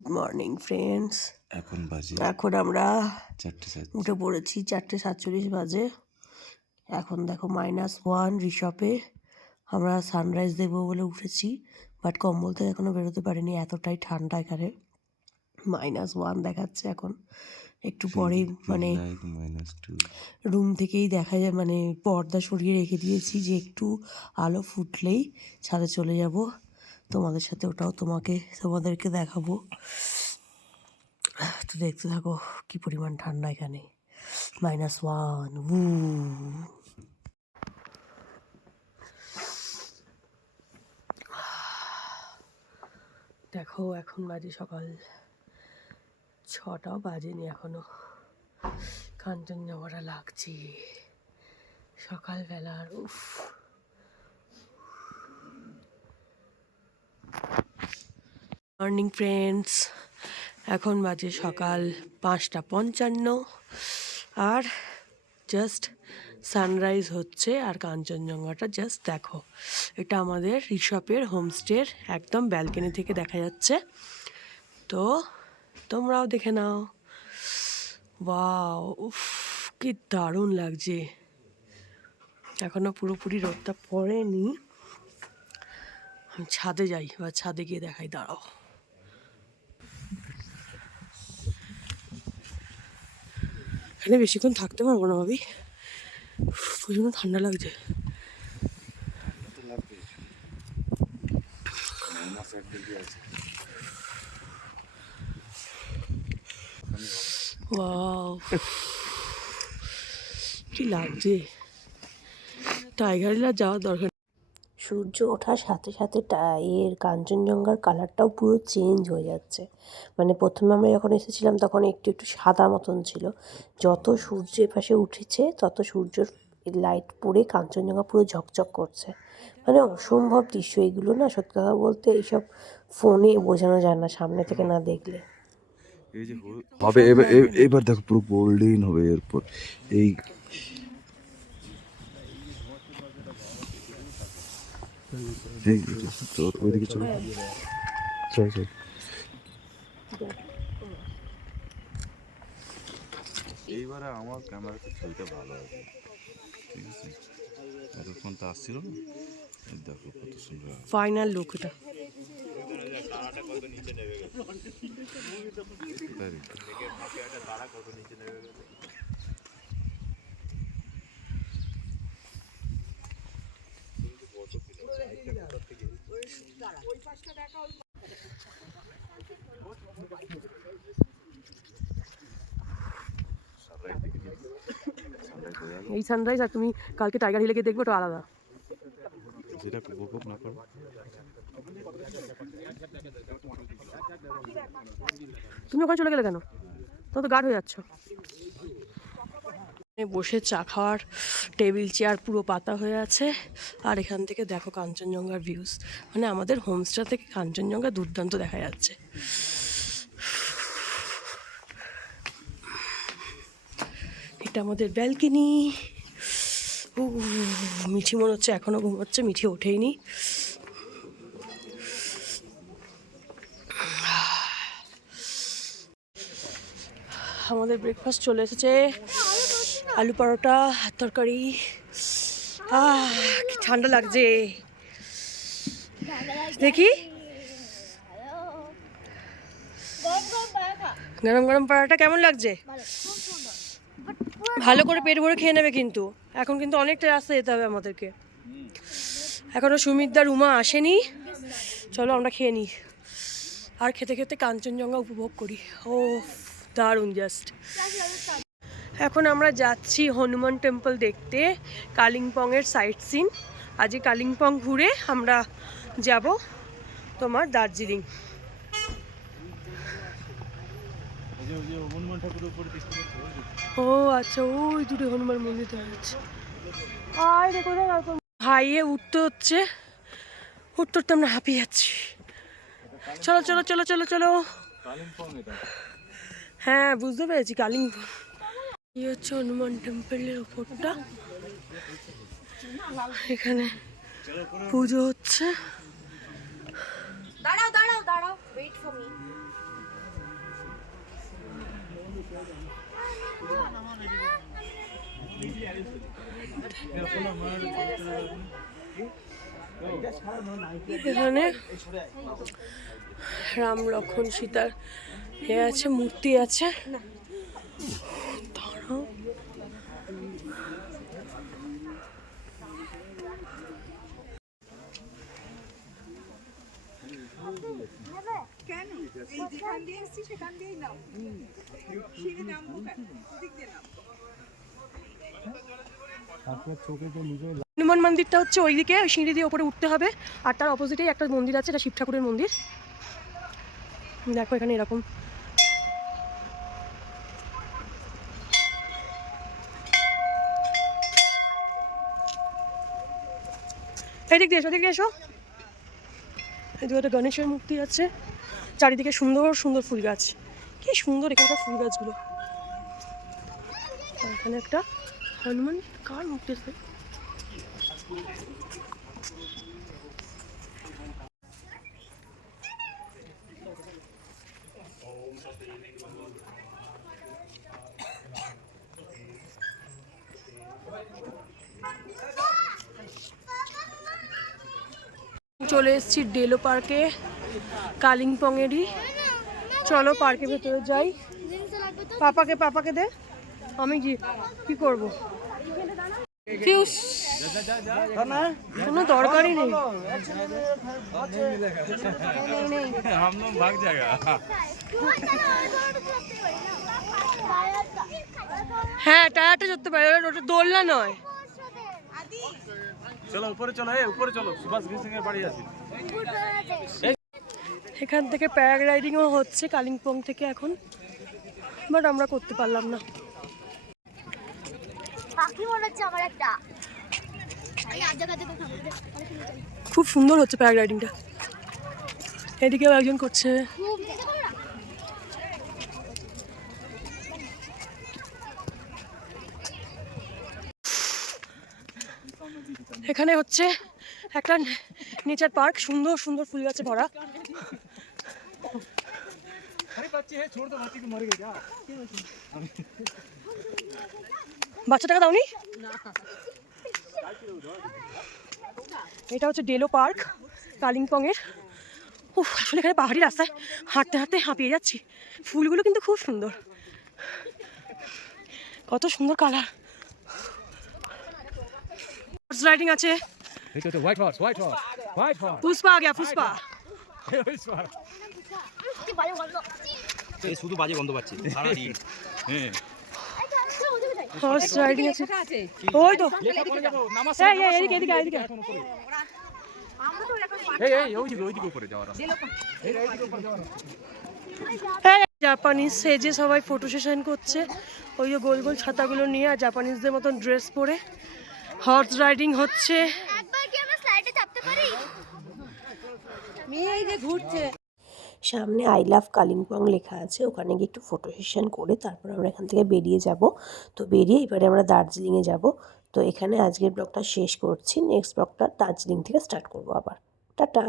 Morning friends এখন বাজে এখন আমরা চারটে উঠে পড়েছি চারটে সাতচল্লিশ বাজে। এখন দেখো মাইনাস ওয়ান রিশপে আমরা সানরাইজ দেখব বলে উঠেছি। বাট কম্বল থেকে এখনও বেরোতে পারিনি এতটাই ঠান্ডা এখানে। মাইনাস ওয়ান দেখাচ্ছে এখন। একটু পরেই মানে রুম থেকেই দেখা যায় মানে পর্দা সরিয়ে রেখে দিয়েছি যে একটু আলো ফুটলেই ছাদে চলে যাব। তোমাদের সাথে ওটাও তোমাকে, তোমাদেরকে দেখাবো। তো দেখতে থাকো কি পরিমাণ ঠান্ডা এখানে। মাইনাস ওয়ান উ দেখো, এখন বাজে সকাল ছটাও বাজেনি এখনও। কাঞ্চনজঙ্ঘাটা লাগছে। সকালবেলার, উফ। মর্নিং ফ্রেন্ডস এখন বাজে সকাল পাঁচটা পঞ্চান্ন। আর জাস্ট সানরাইজ হচ্ছে আর কাঞ্চনজঙ্ঘাটা জাস্ট দেখো। এটা আমাদের ঋষপের হোমস্টের একদম ব্যালকনি থেকে দেখা যাচ্ছে। তো তোমরাও দেখে নাও। ওয়াও উফ, কি দারুণ লাগছে। এখনও পুরোপুরি রোদটা পড়েনি। আমি ছাদে যাই বা ছাদে গিয়ে দেখাই, দাঁড়াও। এখানে বেশিক্ষণ থাকতে পারব না ভাবি। প্রচণ্ড ঠান্ডা লাগছে। কি লাগছে? টাইগার যাওয়ার দরকার সূর্য ওঠার সাথে সাথে টা- এর কাঞ্চনজঙ্ঘার কালারটাও পুরো চেঞ্জ হয়ে যাচ্ছে। মানে প্রথমে আমরা যখন এসেছিলাম তখন একটু একটু সাদা মতন ছিল। যত সূর্যের পাশে উঠেছে, তত সূর্যের লাইট পড়ে কাঞ্চনজঙ্ঘা পুরো ঝকঝক করছে। মানে অসম্ভব দৃশ্য এগুলো না, সত্যি কথা বলতে এইসব ফোনে বোঝানো যায় না, সামনে থেকে না দেখলে। হবে, এবার এবার দেখো পুরো গোল্ডেন হবে এরপর। এই ওইদিকে চলো চল চল এইবারে আমার ক্যামেরাতে ছবিটা ভালো আছে ঠিক আছে? এতক্ষণ তো আসছিল না? দেখো কত সুন্দর ফাইনাল লুক এটা তাই রে। এই সানরাইজ আর তুমি কালকে টাইগার হিলে গিয়ে দেখবে ওটা আলাদা। যেটা উপভোগ না করো তুমি ওখানে চলে গেলে কেন? তোমার তো গার্ড হয়ে যাচ্ছ। বসে চা খাওয়ার টেবিল, চেয়ার পুরো পাতা হয়ে আছে। আর এখান থেকে দেখো কাঞ্চনজঙ্ঘার ভিউজ মানে আমাদের হোমস্টে থেকে কাঞ্চনজঙ্ঘা দুর্দান্ত দেখা যাচ্ছে। এটা আমাদের ব্যালকনি মিঠি মনে হচ্ছে এখনও ঘুমাচ্ছে, মিঠি ওঠেইনি। আমাদের ব্রেকফাস্ট চলে এসেছে। আলু পরোটা, তরকারি। কি ঠান্ডা লাগছে। দেখি। গরম গরম পরোটা কেমন লাগছে? ভালো করে পেট ভরে খেয়ে নেবে কিন্তু। এখন কিন্তু অনেকটা রাস্তা যেতে হবে আমাদেরকে। এখনও সুমিতদার উমা আসেনি। চলো আমরা খেয়ে নিই আর খেতে খেতে কাঞ্চনজঙ্ঘা উপভোগ করি। ও দারুণ জাস্ট এখন আমরা যাচ্ছি হনুমান টেম্পল দেখতে, কালিম্পংয়ের সাইট সিন আজকে কালিম্পং ঘুরে আমরা যাব তোমার দার্জিলিং। ও আচ্ছা ওই দুটো হনুমান মন্দির কোথায় হাইয়ে উঠতে হচ্ছে। উঠতে উঠতে আমরা হাঁপিয়ে যাচ্ছি। চলো চলো চলো চলো চলো। হ্যাঁ বুঝতে পেরেছি, কালিম্পং। এই হচ্ছে হনুমান টেম্পলের ওপরটা এখানে পুজো হচ্ছে। দাঁড়াও দাঁড়াও দাঁড়াও ওয়েট ফর মি এখানে রাম লক্ষণ সীতার এ আছে মূর্তি আছে। কেন? এই যেখান দিয়ে এসছি সেখান দিয়েই নাও সিঁড়ি নামবো কেন? ওদিক দিয়ে নামবো। হনুমান মন্দিরটা হচ্ছে ওইদিকে ওই সিঁড়ি দিয়ে ওপরে উঠতে হবে। আর তার অপোজিটেই একটা মন্দির আছে এটা শিব ঠাকুরের মন্দির। দেখো এখানে এরকম। এদিক দিয়ে এসো এদিক দিয়ে এসো। এদিকে একটা গণেশের মূর্তি আছে, চারিদিকে সুন্দর সুন্দর ফুল গাছ। কি সুন্দর এখানকার ফুল গাছগুলো। এখানে একটা হনুমান, কার মূর্তি আছে? চলে এসেছি ডেলো পার্কে, কালিম্পংয়েরই। চলো পার্কের ভেতরে যাই। পাপাকে পাপাকে দে। আমি কি করব? ফিউস। কোনো দরকারই নেই। হ্যাঁ টায়ারটা ধরতে পারে, ওটা দোলনা নয়। চলো উপরে চলো এই উপরে চলো সুভাষ সিং এর বাড়ি আছে। এখান থেকে প্যারাগ্লাইডিংও হচ্ছে কালিম্পং থেকে এখন বাট আমরা করতে পারলাম না। মনে খুব সুন্দর হচ্ছে প্যারাগ্লাইডিংটা। এদিকেও একজন করছে খুব দেখতে পারো না এখানে হচ্ছে একটা নেচার পার্ক, সুন্দর সুন্দর ফুল গাছে ভরা। বাচ্চাটাকে দাওনি? এটা হচ্ছে ডেলো পার্ক, কালিম্পংয়ের। উফ, আসলে এখানে পাহাড়ি রাস্তায় হাঁটতে হাঁটতে হাঁপিয়ে যাচ্ছি। ফুলগুলো কিন্তু খুব সুন্দর। কত সুন্দর কালার হর্স রাইডিং আছে? এটা তো white horse white horse white horse Pushpa আ গিয়া পুষ্পা শুধু বাজে গন্ধ পাচ্ছি। হ্যাঁ। হর্স রাইডিং আছে। ওই তো। এই এই এদিকে এদিকে এদিকে। এই এই ওইদিকে ওইদিকে উপরে যাওয়ার এই জাপানিজ সেজে সবাই ফটো সেশন করছে। ওই যে গোল গোল ছাতাগুলো নিয়ে আর জাপানিজদের মতন ড্রেস পরে। হর্স রাইডিং হচ্ছে। একবার কি আমরা স্লাইডে চাপতে পারি? সামনে আই লাভ কালিম্পং লেখা আছে ওখানে গিয়ে একটু ফটো সেশন করে তারপর আমরা এখান থেকে বেরিয়ে যাব। তো বেরিয়ে এবারে আমরা দার্জিলিংয়ে যাব। তো এখানে আজকের ব্লগটা শেষ করছি নেক্সট ব্লগটা দার্জিলিং থেকে স্টার্ট করব আবার। টাটা!